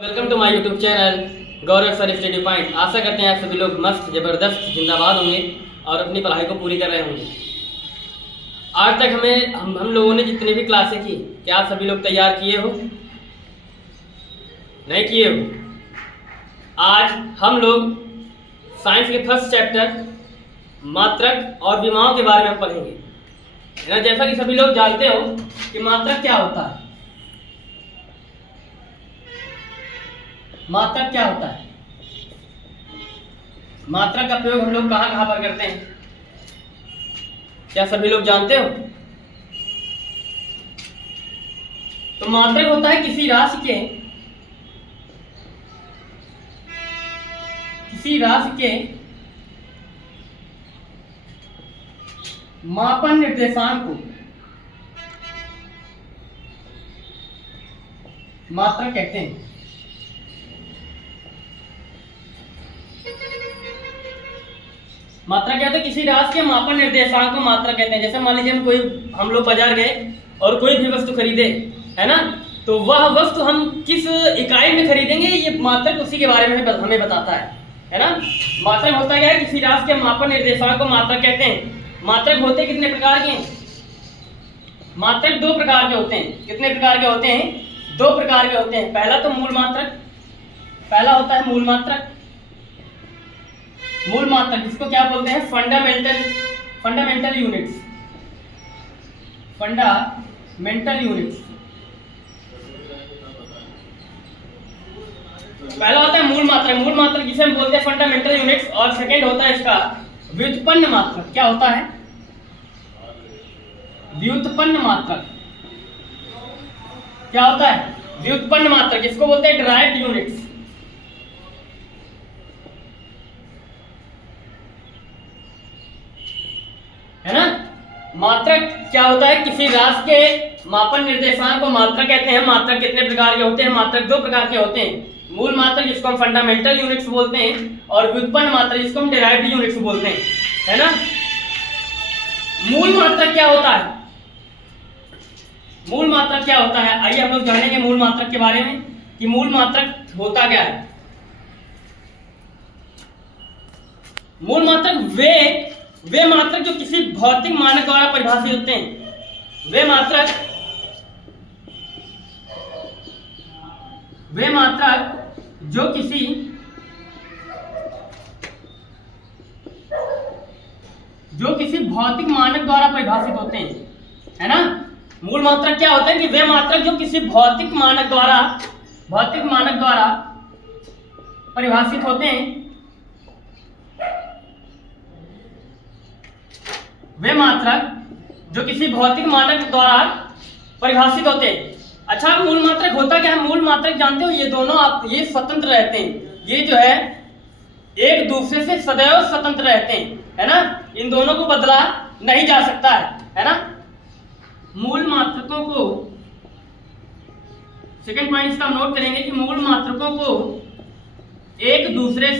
Welcome to my YouTube channel Gaurav sir study point. आशा करते हैं आप सभी लोग मस्त ज़बरदस्त जिंदाबाद होंगे और अपनी पढ़ाई को पूरी कर रहे होंगे। आज तक हम लोगों ने जितनी भी क्लासें की, क्या आप सभी लोग तैयार किए हो? नहीं किए हो? आज हम लोग साइंस के फर्स्ट चैप्टर मात्रक और विमाओं के बारे में पढ़ेंगे। है ना? जैसा कि सभी लोग जानते हो कि मात्रक क्या होता है। मात्रक क्या होता है? मात्रक का प्रयोग हम लोग कहाँ कहाँ पर करते हैं? क्या सभी लोग जानते हो? तो मात्रक होता है किसी राशि के मापन निर्देशांक को मात्रक कहते हैं। मात्रा क्या होता है? किसी राशि के मापन निर्देशांक को मात्रा कहते हैं। जैसे मान लीजिए हम लोग बाजार गए और कोई भी वस्तु खरीदे, है ना, तो वह वस्तु हम किस इकाई में खरीदेंगे, ये मात्रक उसी के बारे में हमें बताता है ना। मात्रक होता क्या है? किसी राशि के मापन निर्देशांक को मात्रक कहते हैं। मात्रक होते कितने प्रकार के हैं? मात्रक दो प्रकार के होते हैं। कितने प्रकार के होते हैं? दो प्रकार के होते हैं। पहला तो मूल मात्रक, पहला होता है मूल मात्रक। मूल मात्रक जिसको क्या बोलते हैं? Fundamental units. फंडामेंटल यूनिट्स पहला होता है मूल मात्रक। मूल मात्रक जिसे हम बोलते हैं फंडामेंटल यूनिट्स। और सेकंड होता है इसका व्युत्पन्न मात्रक। क्या होता है? व्युत्पन्न मात्रक। क्या होता है? व्युत्पन्न मात्रक, जिसको बोलते हैं डिराइव्ड यूनिट्स। है ना। मात्रक क्या होता है? किसी राशि के मापन निर्देशांक को मात्रक कहते हैं। मात्रक कितने प्रकार के होते हैं? मात्रक दो प्रकार के होते हैं। मूल मात्रक जिसको हम फंडामेंटल यूनिट्स बोलते हैं, और व्युत्पन्न मात्रक जिसको हम डिराइव्ड यूनिट्स बोलते हैं। है ना। मूल मात्रक क्या होता है? मूल मात्रक क्या होता है? आइए हम लोग जानेंगे मूल मात्रक के बारे में कि मूल मात्रक होता क्या है। मूल मात्रक वे मात्रक जो किसी भौतिक मानक द्वारा परिभाषित होते हैं। वे मात्रक जो किसी भौतिक मानक द्वारा परिभाषित होते हैं। है ना। मूल मात्रक क्या होते हैं? कि वे मात्रक जो किसी भौतिक मानक द्वारा परिभाषित होते हैं। वे मात्रक जो किसी भौतिक मानक द्वारा परिभाषित होते हैं। अच्छा, मूल मात्रक होता क्या है? मूल मात्रक जानते हो, ये दोनों ये स्वतंत्र रहते हैं। ये जो है एक दूसरे से सदैव स्वतंत्र रहते हैं। है ना। इन दोनों को बदला नहीं जा सकता है ना। मूल मात्रकों को, सेकंड पॉइंट इसका नोट करेंगे कि मूल मात्रकों को एक दूसरे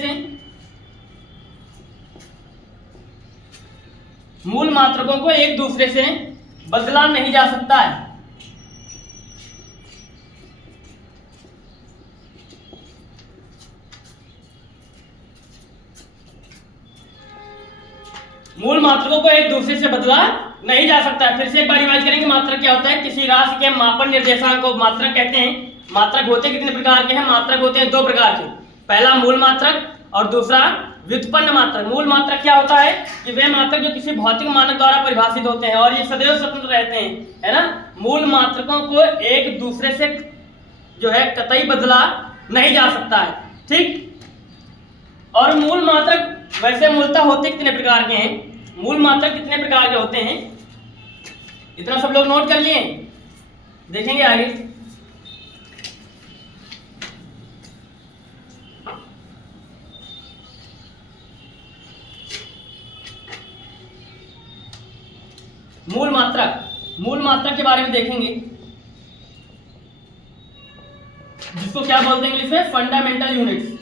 से बदला नहीं जा सकता है। मूल मात्रकों को एक दूसरे से बदला नहीं जा सकता है। फिर से एक बार रिवाइज करेंगे। मात्रक क्या होता है? किसी राशि के मापन निर्देशांक को मात्रक कहते हैं। मात्रक होते कितने प्रकार के हैं? मात्रक होते हैं दो प्रकार के। पहला मूल मात्रक और दूसरा व्युत्पन्न मात्रक। मूल मात्रक क्या होता है? कि वे मात्रक जो किसी भौतिक मानक द्वारा परिभाषित होते हैं और ये सदैव स्वतंत्र रहते हैं। है ना। मूल मात्रकों को एक दूसरे से जो है कतई बदला नहीं जा सकता है। ठीक। और मूल मात्रक वैसे मूलतः होते कितने प्रकार के हैं? मूल मात्रक कितने प्रकार के होते हैं? इतना सब लोग नोट कर लिए? देखेंगे आगे। मूल मात्रक के बारे में देखेंगे, जिसको क्या बोलते हैं इंग्लिश में? Fundamental units.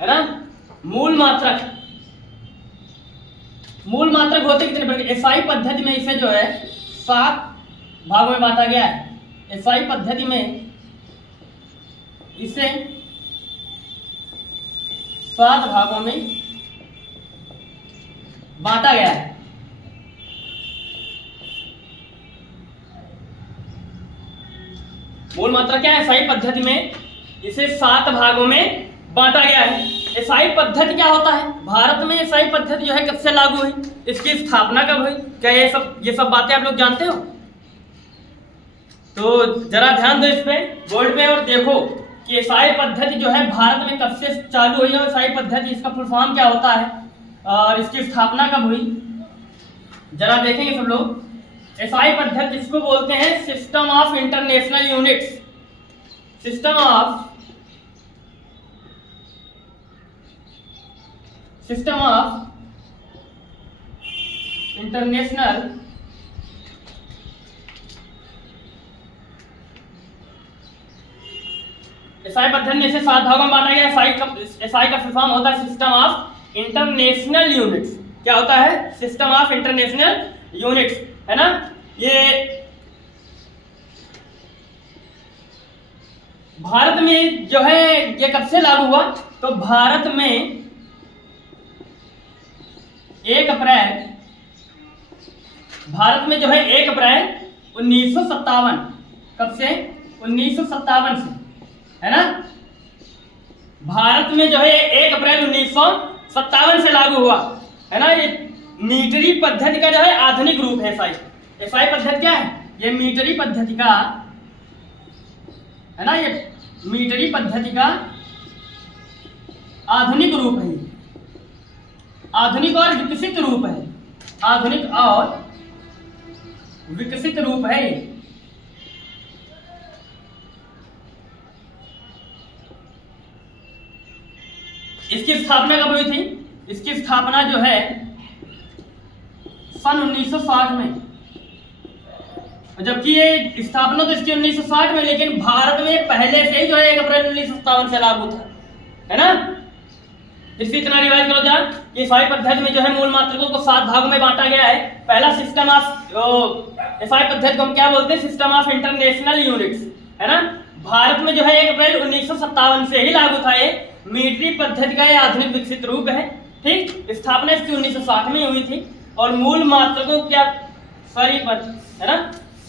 है ना। मूल मात्रक मूल मात्रक होते कितने प्रकार? एसआई पद्धति में इसे जो है 7 भागों में बांटा गया है। एसआई पद्धति में इसे 7 भागों में बांटा गया है। मूल मात्रा क्या है? एसआई पद्धति में इसे 7 भागों में बांटा गया है। एसआई पद्धति क्या होता है? भारत में एसआई पद्धति जो है कब से लागू हुई, इसकी स्थापना कब हुई, क्या ये सब बातें आप लोग जानते हो? तो जरा ध्यान दो इस पे, बोर्ड पे, और देखो कि एसआई पद्धति जो है भारत में कब से चालू हुई और एसआई पद्धति इसका फुल फॉर्म क्या होता है और इसकी स्थापना कब हुई, जरा देखेंगे सब लोग। एसआई पद्धति जिसको बोलते हैं system of international units, system of international SI पद्धति में इसे 7 भागों में बांटा गया। एसआई का फुल फॉर्म होता है सिस्टम ऑफ इंटरनेशनल यूनिट्स। क्या होता है? सिस्टम ऑफ इंटरनेशनल यूनिट्स, है ना। ये भारत में जो है ये कब से लागू हुआ? तो भारत में 1 अप्रैल, भारत में जो है 1 अप्रैल 1957, कब से? 1957 से, है ना। भारत में जो है 1 अप्रैल 1957 से लागू हुआ, है ना। ये मीटरी पद्धति का जो है आधुनिक रूप है एसआई। एसआई पद्धति क्या है? ये मीटरी पद्धति का, है ना, ये मीटरी पद्धति का आधुनिक रूप है, आधुनिक और विकसित रूप है, आधुनिक और विकसित रूप है। इसकी स्थापना कब हुई थी? इसकी स्थापना जो है सन 1960 में, जबकि ये स्थापना तो इसकी 1960 में, लेकिन भारत में पहले से ही जो है 1 अप्रैल 1957 से लागू था, है ना। इसकी इतना रिवाइज करो जरा कि एसआई पद्धति में जो है मूल मात्रकों को 7 भागों में बांटा गया है। पहला सिस्टम ऑफ एसआई पद्धति को हम क्या बोलते हैं? सिस्टम ऑफ इंटरनेशनल यूनिट्स, है ना। भारत में जो है 1 अप्रैल 1957 से ही लागू था। ये मीटरी पद्धति का ये आधुनिक विकसित रूप है, ठीक। स्थापना इसकी 1960 में हुई थी और मूल मात्रकों क्या है ना,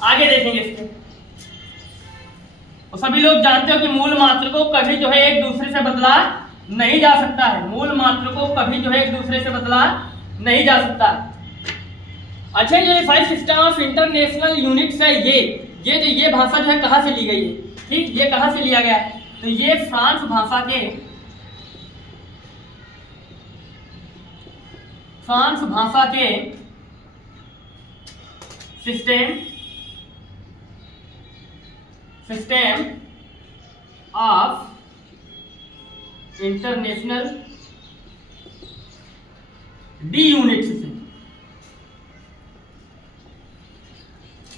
आगे देखेंगे इसके। तो सभी लोग जानते हो कि मूल मात्रकों कभी जो है एक दूसरे से बदला नहीं जा सकता है। मूल मात्रकों कभी जो है एक दूसरे से बदला नहीं जा सकता। अच्छा, ये 5 सिस्टम ऑफ इंटरनेशनल यूनिट्स है, ये भाषा जो है कहाँ से ली गई है? ठीक, ये कहाँ से लिया गया है? तो ये फ्रांस भाषा के system of international D units से,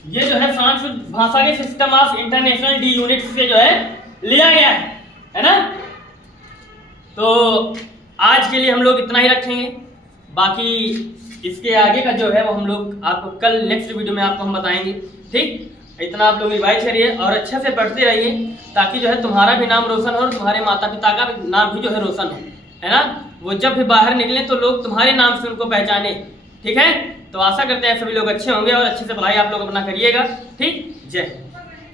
ये जो है फ्रांस भाषा के system of international D units से जो है लिया गया है ना। तो आज के लिए हम लोग इतना ही रखेंगे, बाकी इसके आगे का जो है वो हम लोग आपको कल नेक्स्ट वीडियो में आपको हम बताएंगे, ठीक। इतना आप लोग रिवाइज करिए और अच्छे से पढ़ते रहिए, ताकि जो है तुम्हारा भी नाम रोशन हो और तुम्हारे माता पिता का भी नाम भी जो है रोशन हो, है ना। वो जब भी बाहर निकले तो लोग तुम्हारे नाम से उनको पहचाने, ठीक है। तो आशा करते हैं सभी लोग अच्छे होंगे और अच्छे से पढ़ाई आप लोग अपना करिएगा, ठीक। जय हिंद।